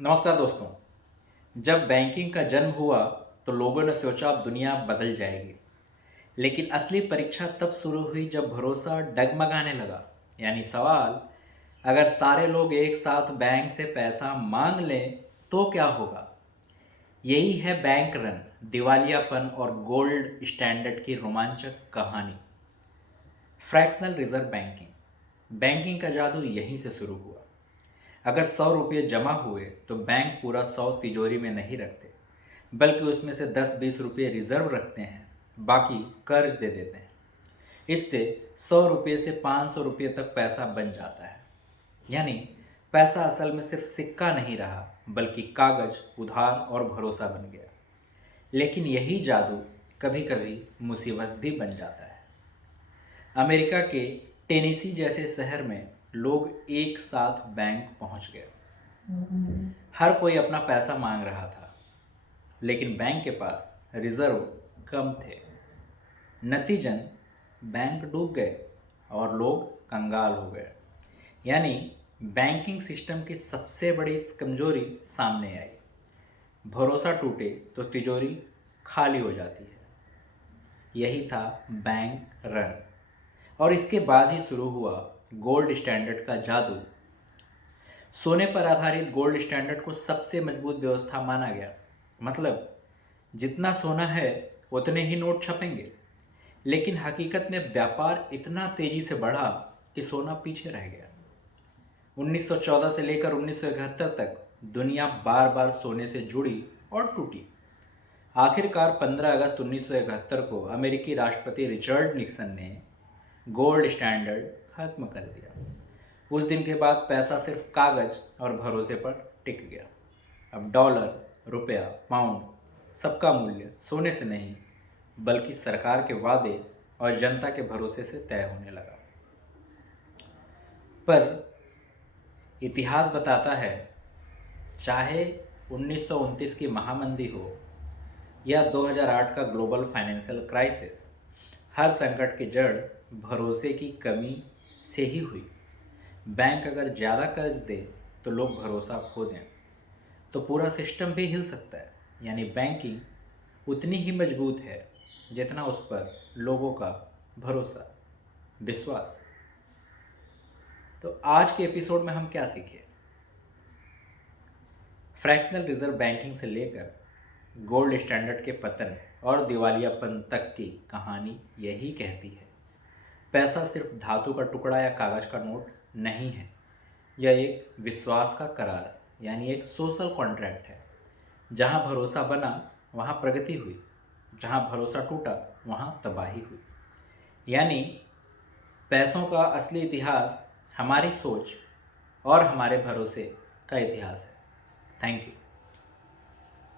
नमस्कार दोस्तों। जब बैंकिंग का जन्म हुआ तो लोगों ने सोचा अब दुनिया बदल जाएगी। लेकिन असली परीक्षा तब शुरू हुई जब भरोसा डगमगाने लगा। यानी सवाल, अगर सारे लोग एक साथ बैंक से पैसा मांग लें तो क्या होगा। यही है बैंक रन, दिवालियापन और गोल्ड स्टैंडर्ड की रोमांचक कहानी। Fractional reserve banking. बैंकिंग का जादू यहीं से शुरू हुआ। अगर 100 रुपये जमा हुए तो बैंक पूरा 100 तिजोरी में नहीं रखते, बल्कि उसमें से 10-20 रुपये रिजर्व रखते हैं, बाकी कर्ज दे देते हैं। इससे 100 रुपये से 500 रुपये तक पैसा बन जाता है। यानी पैसा असल में सिर्फ सिक्का नहीं रहा, बल्कि कागज, उधार और भरोसा बन गया। लेकिन यही जादू कभी कभी मुसीबत भी बन जाता है। अमेरिका के टेनेसी जैसे शहर में लोग एक साथ बैंक पहुंच गए। हर कोई अपना पैसा मांग रहा था, लेकिन बैंक के पास रिजर्व कम थे। नतीजन बैंक डूब गए और लोग कंगाल हो गए। यानी बैंकिंग सिस्टम की सबसे बड़ी कमजोरी सामने आई। भरोसा टूटे तो तिजोरी खाली हो जाती है। यही था बैंक रन। और इसके बाद ही शुरू हुआ गोल्ड स्टैंडर्ड का जादू। सोने पर आधारित गोल्ड स्टैंडर्ड को सबसे मजबूत व्यवस्था माना गया। मतलब जितना सोना है उतने ही नोट छपेंगे। लेकिन हकीकत में व्यापार इतना तेजी से बढ़ा कि सोना पीछे रह गया। 1914 से लेकर 1971 तक दुनिया बार बार सोने से जुड़ी और टूटी। आखिरकार 15 अगस्त 1971 को अमेरिकी राष्ट्रपति रिचर्ड निक्सन ने गोल्ड स्टैंडर्ड खत्म कर दिया। उस दिन के बाद पैसा सिर्फ कागज और भरोसे पर टिक गया। अब डॉलर, रुपया, पाउंड, सबका मूल्य सोने से नहीं, बल्कि सरकार के वादे और जनता के भरोसे से तय होने लगा। पर इतिहास बताता है, चाहे 1929 की महामंदी हो या 2008 का ग्लोबल फाइनेंशियल क्राइसिस, हर संकट की जड़ भरोसे की कमी से ही हुई। बैंक अगर ज़्यादा कर्ज दे तो लोग भरोसा खो दें तो पूरा सिस्टम भी हिल सकता है। यानी बैंकिंग उतनी ही मजबूत है जितना उस पर लोगों का भरोसा, विश्वास। तो आज के एपिसोड में हम क्या सीखे? फ्रैक्शनल रिजर्व बैंकिंग से लेकर गोल्ड स्टैंडर्ड के पतन और दिवालियापन तक की कहानी यही कहती है, पैसा सिर्फ धातु का टुकड़ा या कागज़ का नोट नहीं है। यह एक विश्वास का करार, यानी एक सोशल कॉन्ट्रैक्ट है। जहाँ भरोसा बना वहाँ प्रगति हुई, जहाँ भरोसा टूटा वहाँ तबाही हुई। यानी पैसों का असली इतिहास हमारी सोच और हमारे भरोसे का इतिहास है। Thank you.